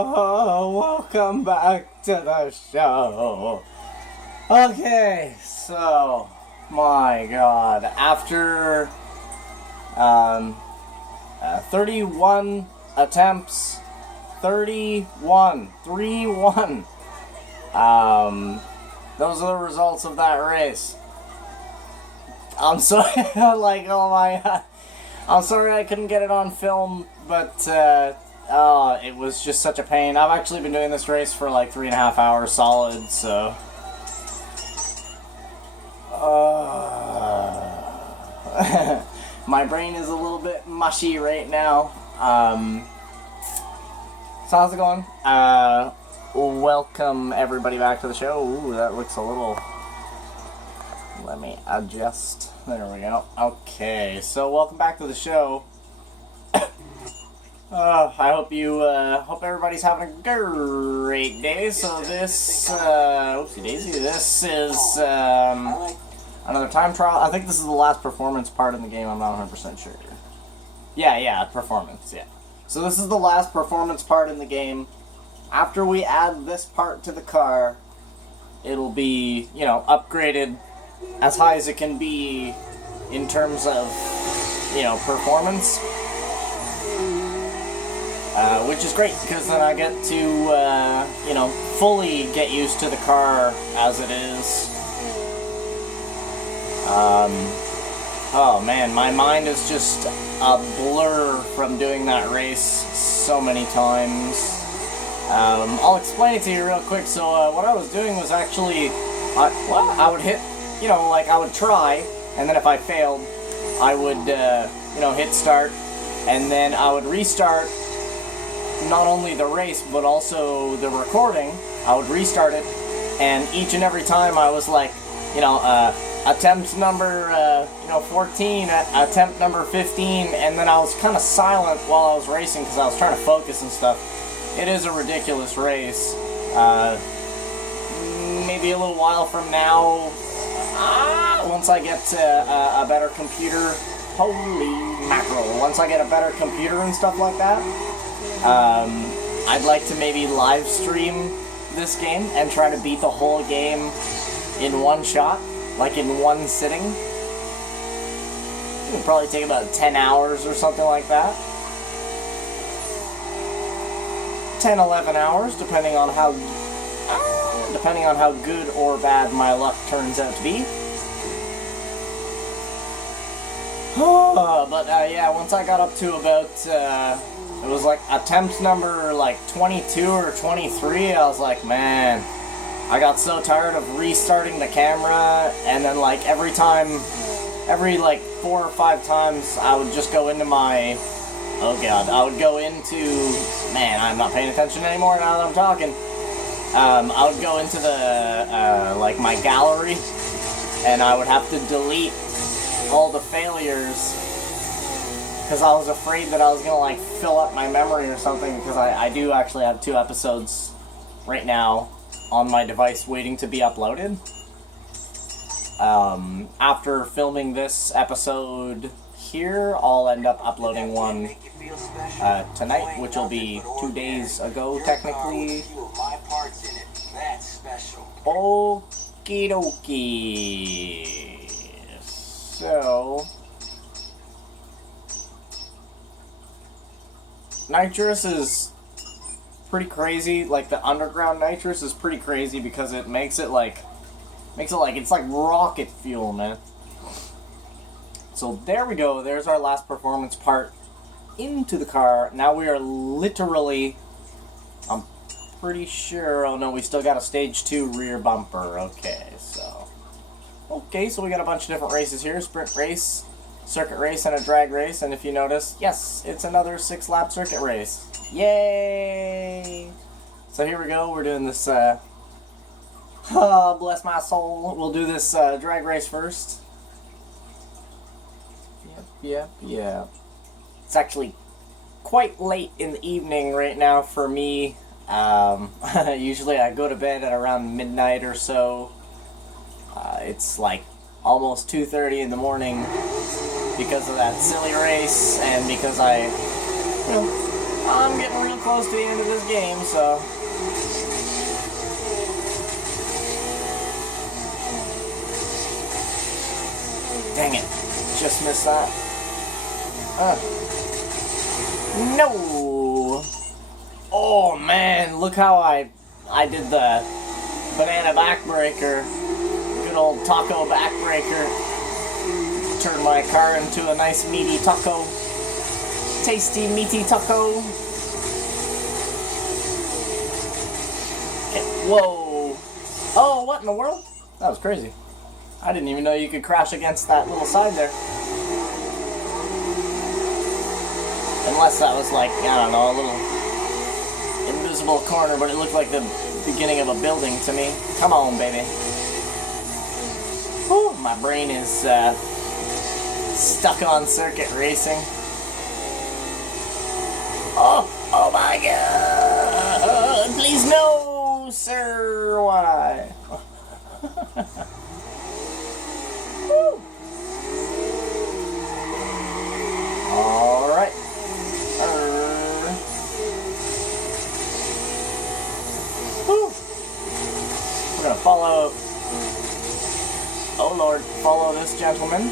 Welcome back to the show. Okay, so, my god, after 31 attempts, 31, 3-1, those are the results of that race. I'm sorry, like, oh my god. I'm sorry I couldn't get it on film, but, it was just such a pain. I've actually been doing this race for like 3.5 hours solid, so... my brain is a little bit mushy right now. So how's it going? Welcome everybody back to the show. Ooh, that looks a little... Let me adjust. There we go. Okay, so welcome back to the show. I hope hope everybody's having a great day. So this, oopsie daisy, this is, another time trial. I think this is the last performance part in the game. I'm not 100% sure. Yeah, performance, yeah. So this is the last performance part in the game. After we add this part to the car, it'll be, you know, upgraded as high as it can be in terms of, you know, performance. Which is great, because then I get to, you know, fully get used to the car as it is. Oh man, my mind is just a blur from doing that race so many times. I'll explain it to you real quick. So what I was doing was actually, I would hit, you know, like I would try, and then if I failed, I would, you know, hit start, and then I would restart not only the race, but also the recording. I would restart it, and each and every time I was like, you know, attempt number, you know, 14, attempt number 15, and then I was kind of silent while I was racing because I was trying to focus and stuff. It is a ridiculous race. Maybe a little while from now, once I get a better computer, holy mackerel, once I get a better computer and stuff like that, I'd like to maybe live stream this game and try to beat the whole game in one shot, like in one sitting. It would probably take about 10 hours or something like that. 10, 11 hours, depending on how good or bad my luck turns out to be. But yeah, once I got up to about, it was like attempt number like 22 or 23, I was like, man, I got so tired of restarting the camera, and then like every like 4 or 5 times, I would just go into my, oh god, I would go into, man, I'm not paying attention anymore now that I'm talking. I would go into the, like my gallery, and I would have to delete all the failures, because I was afraid that I was going to like fill up my memory or something, because I do actually have 2 episodes right now on my device waiting to be uploaded. After filming this episode here, I'll end up uploading one tonight, which will be 2 days ago technically. Okie dokie. So, Nitrous is pretty crazy. Like the underground Nitrous is pretty crazy because it makes it like it's like rocket fuel, man. So there we go. There's our last performance part into the car. Now we are literally, I'm pretty sure, oh no, we still got a stage 2 rear bumper. Okay, so we got a bunch of different races here. Sprint race, circuit race, and a drag race. And if you notice, yes, it's another 6-lap circuit race. Yay! So here we go. We're doing this, bless my soul. We'll do this drag race first. Yep. It's actually quite late in the evening right now for me. Usually I go to bed at around midnight or so. It's like almost 2:30 in the morning because of that silly race, and because I'm getting real close to the end of this game, so... Dang it. Just missed that. No! Oh, man, look how I did the banana backbreaker. Good old taco backbreaker. Turned my car into a nice meaty taco. Tasty meaty taco. Okay, whoa. Oh, what in the world? That was crazy. I didn't even know you could crash against that little side there. Unless that was like, I don't know, a little invisible corner, but it looked like the beginning of a building to me. Come on, baby. Whew, my brain is stuck on circuit racing. Oh my god! Please no, sir! Why? Woo. Alright. We're gonna follow... Oh lord, follow this gentleman.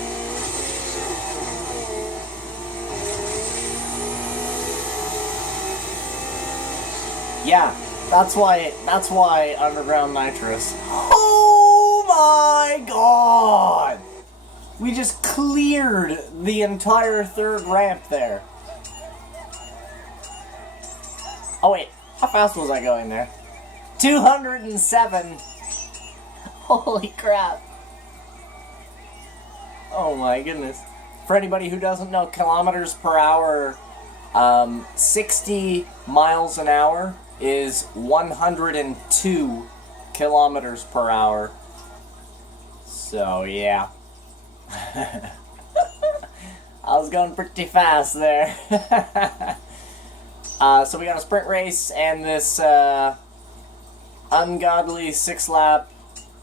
Yeah, that's why Underground Nitrous. Oh my god! We just cleared the entire third ramp there. Oh wait, how fast was I going there? 207. Holy crap. Oh my goodness. For anybody who doesn't know, kilometers per hour, 60 miles an hour is 102 kilometers per hour. So yeah. I was going pretty fast there. So we got a sprint race and this ungodly 6-lap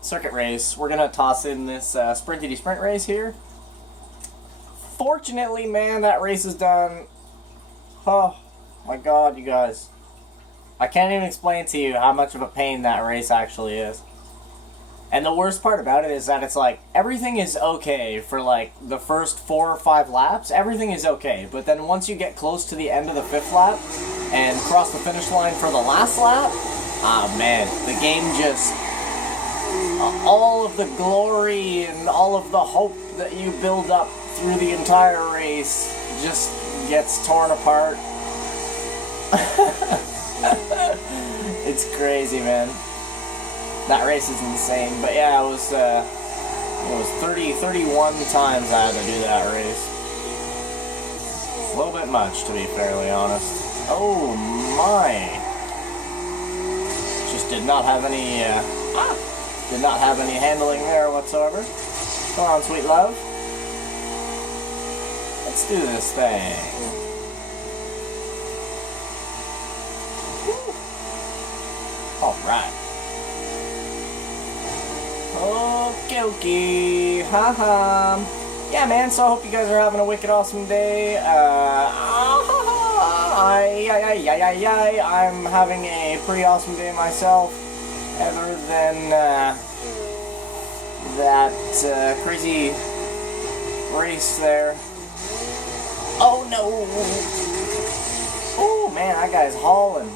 circuit race. We're gonna toss in this sprintity sprint race here. Fortunately, man, that race is done. Oh my god, you guys. I can't even explain to you how much of a pain that race actually is. And the worst part about it is that it's like, everything is okay for like the first 4 or 5 laps, everything is okay. But then once you get close to the end of the 5th lap and cross the finish line for the last lap, ah man, the game just, all of the glory and all of the hope that you build up through the entire race just gets torn apart. It's crazy, man. That race is insane, but yeah, it was 31 times I had to do that race. A little bit much, to be fairly honest. Oh my! Just did not have any, did not have any handling there whatsoever. Come on, sweet love. Let's do this thing. Alright. Okie dokie. Haha. Yeah, man, so I hope you guys are having a wicked awesome day. I'm having a pretty awesome day myself. Other than that crazy race there. Oh no! Oh man, that guy's hauling.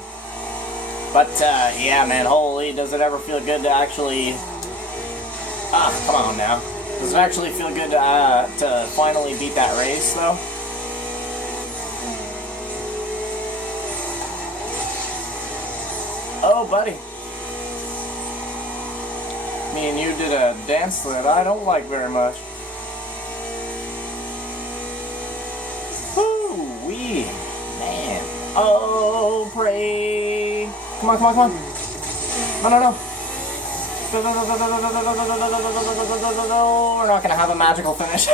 But yeah, man, holy, does it ever feel good to actually... come on now. Does it actually feel good to finally beat that race, though? Oh, buddy. Me and you did a dance that I don't like very much. Woo-wee, man. Oh, pray. Come on, come on, come on. No, no, no. We're not going to have a magical finish.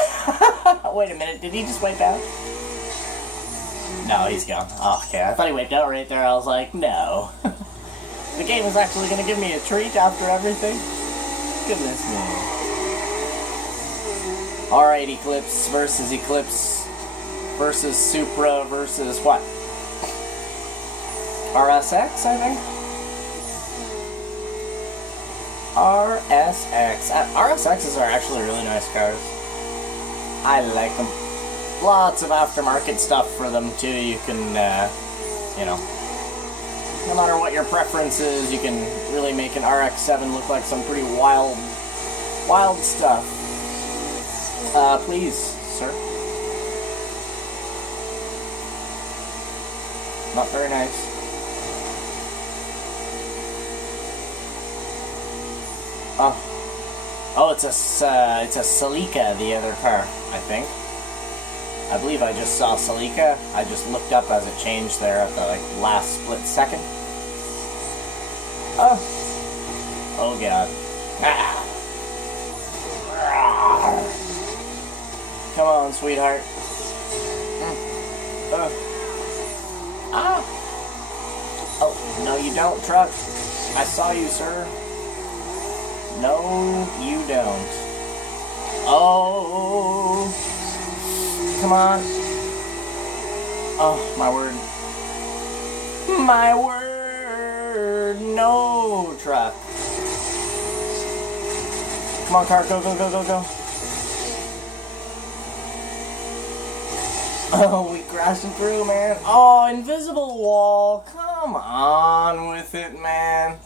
Wait a minute, did he just wipe out? No, he's gone. Oh, okay, I thought he wiped out right there. I was like, no. The game is actually going to give me a treat after everything. Goodness me. Alright, Eclipse versus Supra versus what? RSX, I think? RSX. RSXs are actually really nice cars. I like them. Lots of aftermarket stuff for them, too. You can, you know, no matter what your preference is, you can really make an RX-7 look like some pretty wild stuff. Please, sir. Not very nice. Oh, it's a Celica, the other car, I think. I believe I just saw Celica. I just looked up as it changed there at the last split second. Oh god. Ah. Come on, sweetheart. Oh, no you don't, truck. I saw you, sir. No, you don't. Oh, come on. Oh, my word. My word. No, truck. Come on, car. Go, go, go, go, go. Oh, we crashing through, man. Oh, invisible wall. Come on with it, man.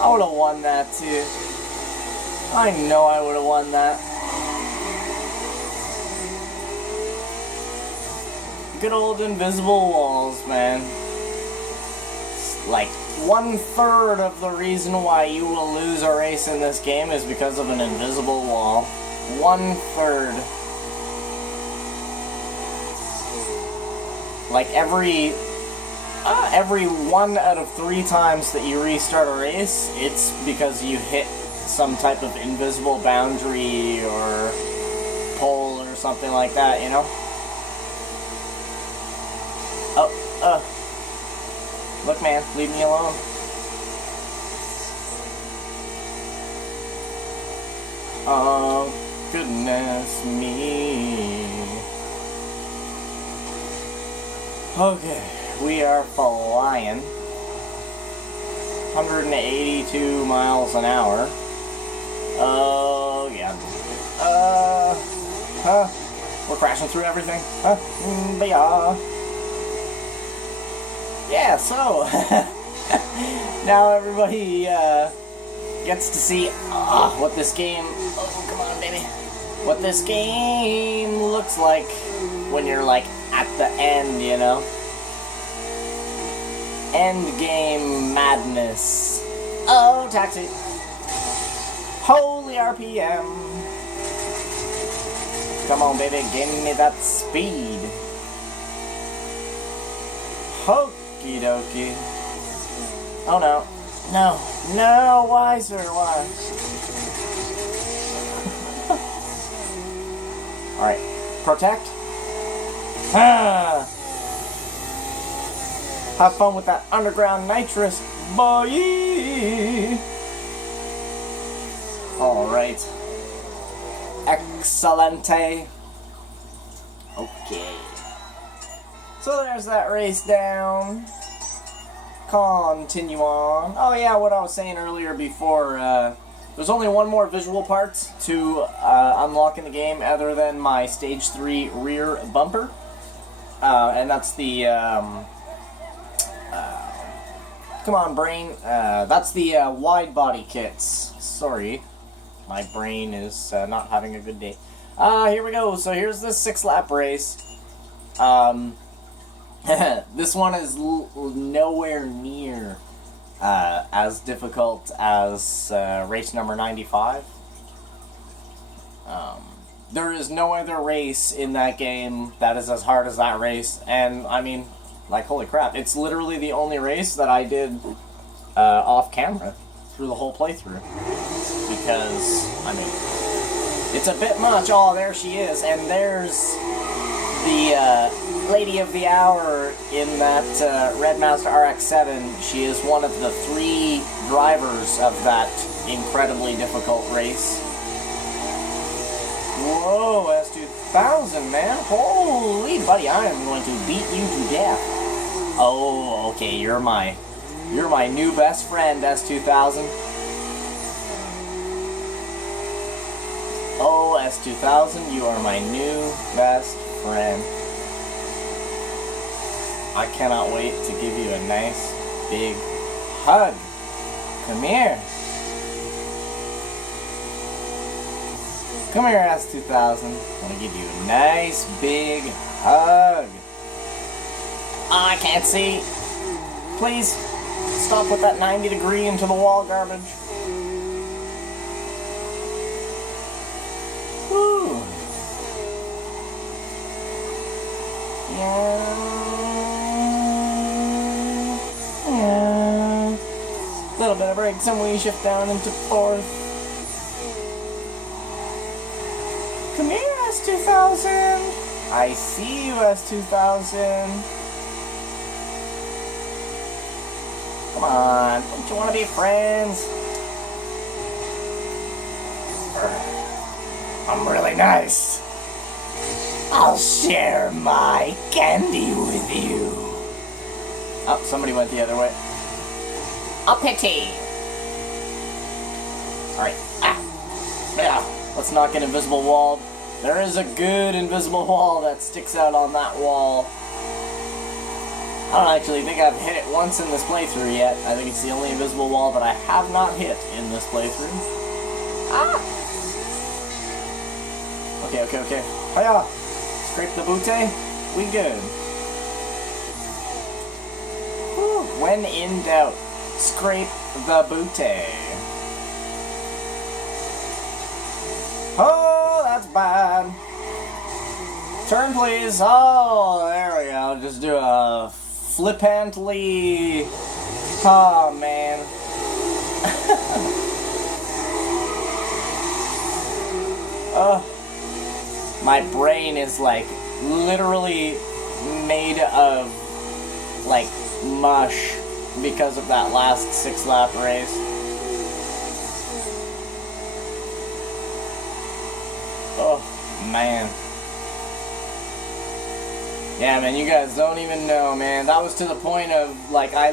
I would have won that, too. I know I would have won that. Good old invisible walls, man. Like, 1/3 of the reason why you will lose a race in this game is because of an invisible wall. 1/3. Like, every 1 out of 3 times that you restart a race, it's because you hit some type of invisible boundary or pole or something like that, you know? Oh, look, man, leave me alone. Oh, goodness me. Okay, we are flying. 182 miles an hour. Oh, yeah. We're crashing through everything. But yeah, so, now everybody, gets to see, what this game, oh, come on, baby, what this game looks like when you're, like, at the end, you know? End game madness. Oh, taxi. Holy RPM. Come on, baby, give me that speed. Okie dokie. Oh no. No. No, why, sir? Why? Alright. Protect. Have fun with that underground nitrous, boy! Alright. Excelente. Okay. So there's that race down. Continue on. Oh yeah, what I was saying earlier before, there's only one more visual part to unlock in the game other than my Stage 3 rear bumper. And that's the, come on, brain. That's the wide body kits. Sorry. My brain is not having a good day. Here we go. So here's this 6-lap race. This one is nowhere near as difficult as race number 95. There is no other race in that game that is as hard as that race, and I mean, like, holy crap, it's literally the only race that I did off camera through the whole playthrough, because, I mean, it's a bit much. Oh, there she is, and there's the lady of the hour in that Red Mazda RX-7. She is one of the 3 drivers of that incredibly difficult race. Whoa, S2000, man. Holy buddy, I am going to beat you to death. Oh, okay, you're my new best friend, S2000. Oh, S2000, you are my new best friend. I cannot wait to give you a nice big hug. Come here. Come here, S2000. I want to give you a nice big hug. I can't see. Please stop with that 90-degree into the wall garbage. Woo. Yeah. A little bit of brakes and we shift down into fourth. Come here, S2000. I see you, S2000. Come on, don't you want to be friends? I'm really nice. I'll share my candy with you. Oh, somebody went the other way. A pity. Alright. Let's not get invisible walled. There is a good invisible wall that sticks out on that wall. I don't actually think I've hit it once in this playthrough yet. I think it's the only invisible wall that I have not hit in this playthrough. Ah! Okay. Hiya! Scrape the booty. We good. Whew. When in doubt, scrape the booty. Oh, that's bad. Turn, please. Oh, there we go. Just do a flippantly... Oh, man. My brain is, like, literally made of, like, mush because of that last 6-lap race. Oh, man. Yeah, man, you guys don't even know, man. That was to the point of, like, I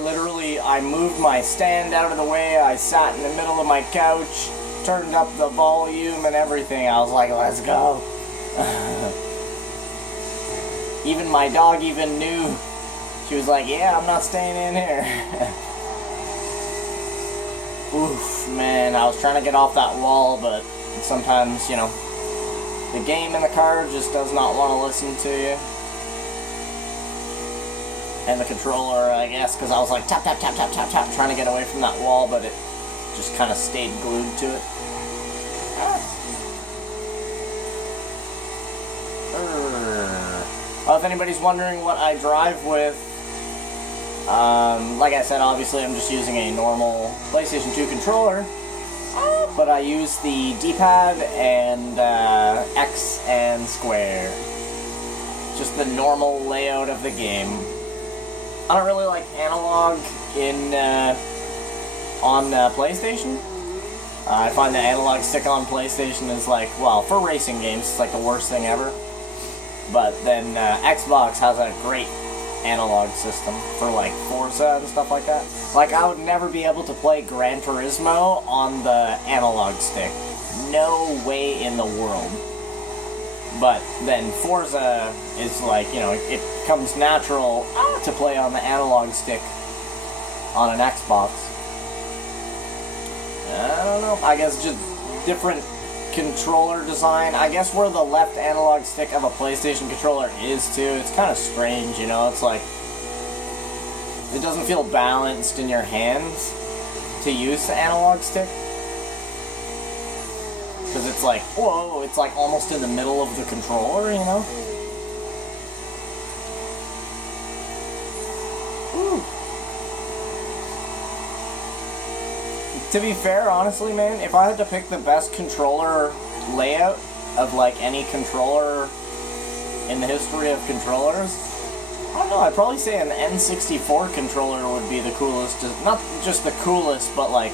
moved my stand out of the way, I sat in the middle of my couch, turned up the volume and everything. I was like, let's go. Even my dog even knew. She was like, yeah, I'm not staying in here. Oof, man, I was trying to get off that wall, but sometimes, you know, the game in the car just does not want to listen to you. And the controller, I guess, because I was like tap, tap, tap, tap, tap, tap, trying to get away from that wall, but it just kind of stayed glued to it. Well, if anybody's wondering what I drive with, like I said, obviously I'm just using a normal PlayStation 2 controller, but I use the D-pad and X and square. Just the normal layout of the game. I don't really like analog on PlayStation. I find the analog stick on PlayStation is like, well, for racing games, it's like the worst thing ever. But then Xbox has a great analog system for like Forza and stuff like that. Like, I would never be able to play Gran Turismo on the analog stick. No way in the world. But then Forza is like, you know, it comes natural to play on the analog stick on an Xbox. I don't know. I guess just different controller design. I guess where the left analog stick of a PlayStation controller is too, it's kind of strange, you know? It's like, it doesn't feel balanced in your hands to use the analog stick. Because it's like, whoa, it's like almost in the middle of the controller, you know? Ooh. To be fair, honestly, man, if I had to pick the best controller layout of, like, any controller in the history of controllers, I don't know, I'd probably say an N64 controller would be the coolest. Not just the coolest, but, like,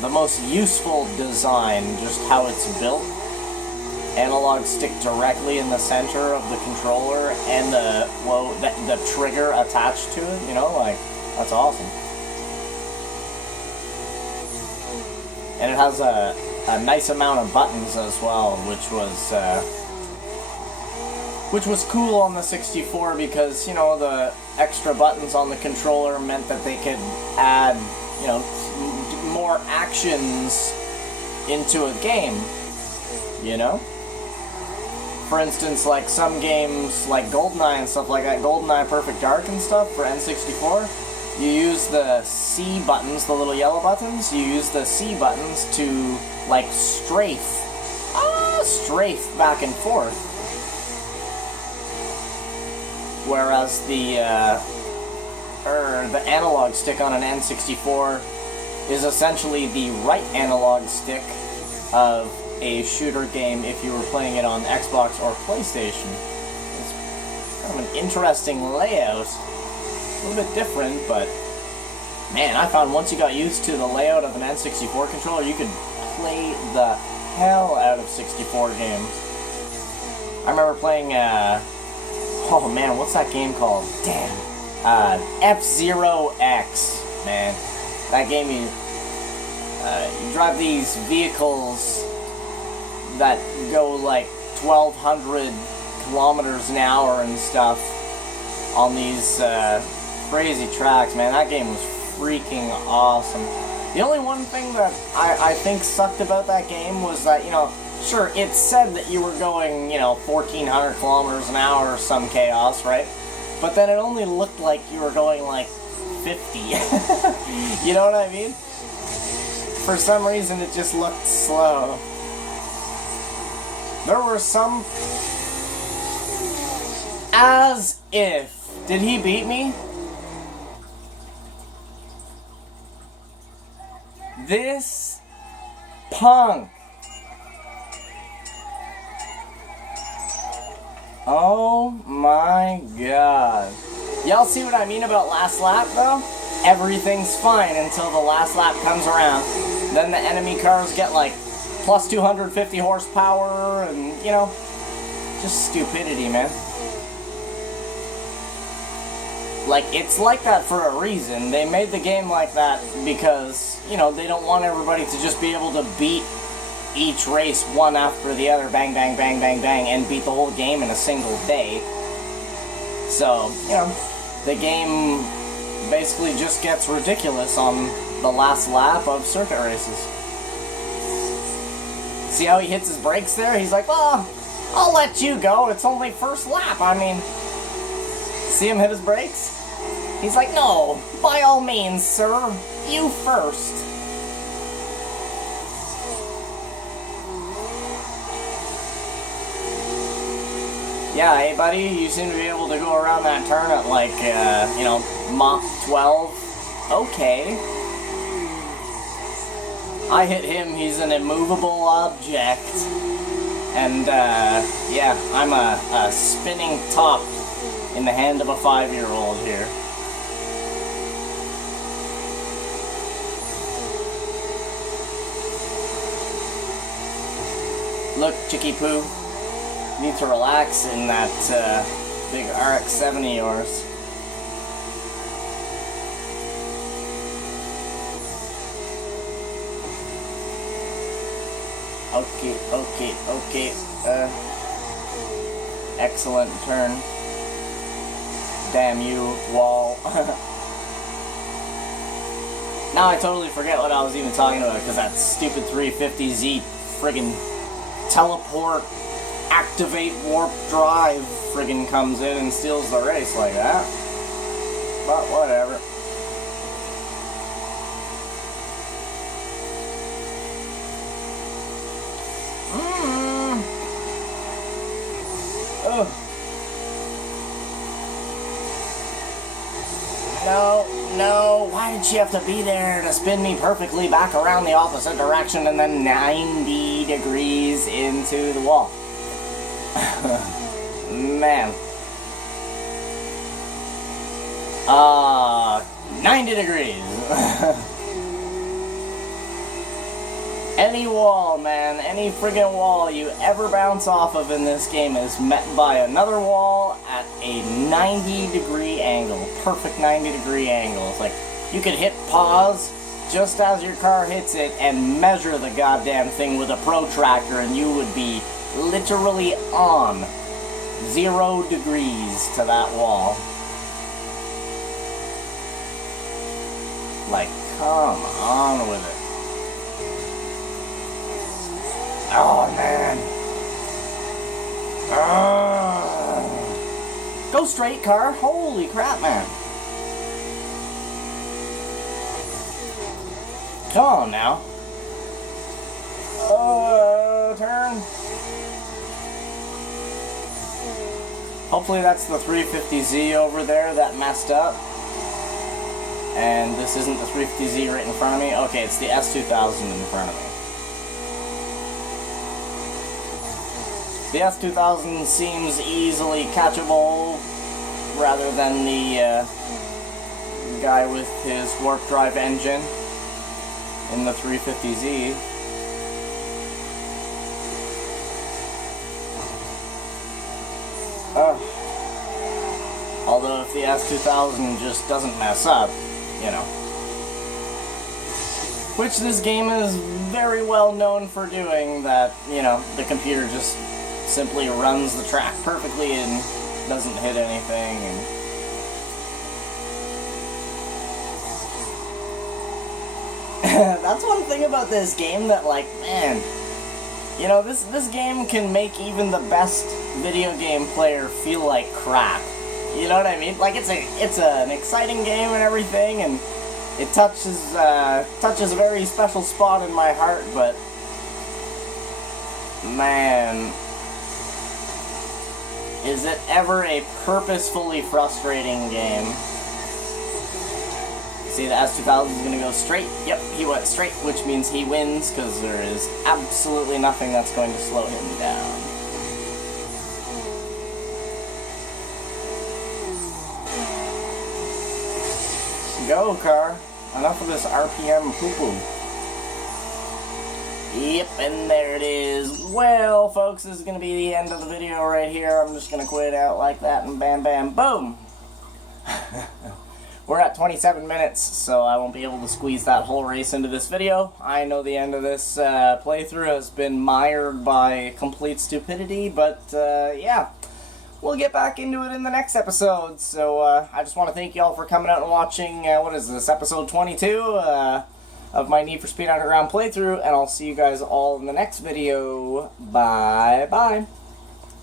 the most useful design, just how it's built. analog stick directly in the center of the controller and the trigger attached to it, you know, like, that's awesome. And it has a nice amount of buttons as well, which was cool on the 64 because, you know, the extra buttons on the controller meant that they could add, you know, more actions into a game, you know? For instance, like some games like GoldenEye and stuff like that, GoldenEye Perfect Dark and stuff for N64, you use the C buttons, the little yellow buttons, you use the C buttons to, like, strafe back and forth. Whereas the analog stick on an N64 is essentially the right analog stick of a shooter game if you were playing it on Xbox or PlayStation. It's kind of an interesting layout. A little bit different, but man, I found once you got used to the layout of an N64 controller, you could play the hell out of 64 games. I remember playing, oh man, what's that game called? Damn. F-Zero X, man. That game, you drive these vehicles that go like 1,200 kilometers an hour and stuff on these crazy tracks, man. That game was freaking awesome. The only one thing that I think sucked about that game was that, you know, sure, it said that you were going, you know, 1,400 kilometers an hour or some chaos, right? But then it only looked like you were going like 50. You know what I mean? For some reason, it just looked slow. There were some... As if... Did he beat me? This punk. Oh my god. Y'all see what I mean about last lap though? Everything's fine until the last lap comes around. Then the enemy cars get like plus 250 horsepower and, you know, just stupidity, man. Like, it's like that for a reason. They made the game like that because, you know, they don't want everybody to just be able to beat each race one after the other, bang, bang, bang, bang, bang, and beat the whole game in a single day. So, you know, the game basically just gets ridiculous on the last lap of circuit races. See how he hits his brakes there? He's like, well, I'll let you go. It's only first lap. I mean, see him hit his brakes? He's like, no, by all means, sir. You first. Yeah, hey buddy, you seem to be able to go around that turn at like, you know, Mach 12. Okay. I hit him, he's an immovable object. And, yeah, I'm a spinning top in the hand of a 5-year-old here. Look, Chicky Poo. Need to relax in that big RX-7 of yours. Okay. Excellent turn. Damn you, wall. Now I totally forget what I was even talking about because that stupid 350Z friggin' teleport activate warp drive friggin' comes in and steals the race like that. But whatever. Ugh. No, why did she have to be there to spin me perfectly back around the opposite direction and then 90 degrees into the wall? Man. 90 degrees. Any wall, man, any friggin' wall you ever bounce off of in this game is met by another wall at a 90-degree angle. Perfect 90-degree angle. It's like, you could hit pause just as your car hits it and measure the goddamn thing with a protractor and you would be literally on 0 degrees to that wall. Like, come on with it. Oh, man. Go straight, car. Holy crap, man. Come on now. Turn. Hopefully that's the 350Z over there that messed up. And this isn't the 350Z right in front of me. Okay, it's the S2000 in front of me. The S2000 seems easily catchable rather than the guy with his warp drive engine in the 350Z. Although if the S2000 just doesn't mess up, you know. Which this game is very well known for doing, that, you know, the computer just simply runs the track perfectly and doesn't hit anything. And that's one thing about this game that, like, man, you know, this game can make even the best video game player feel like crap. You know what I mean? Like, it's an exciting game and everything, and it touches a very special spot in my heart, but man, is it ever a purposefully frustrating game. See, the S2000 is going to go straight. Yep, he went straight, which means he wins, because there is absolutely nothing that's going to slow him down. Go, car. Enough of this RPM poo-poo. Yep, and there it is. Well, folks, this is going to be the end of the video right here. I'm just going to quit it out like that, and bam, bam, boom! We're at 27 minutes, so I won't be able to squeeze that whole race into this video. I know the end of this playthrough has been mired by complete stupidity, but yeah. We'll get back into it in the next episode. So I just want to thank you all for coming out and watching, what is this, episode 22 of my Need for Speed Underground playthrough, and I'll see you guys all in the next video. Bye-bye.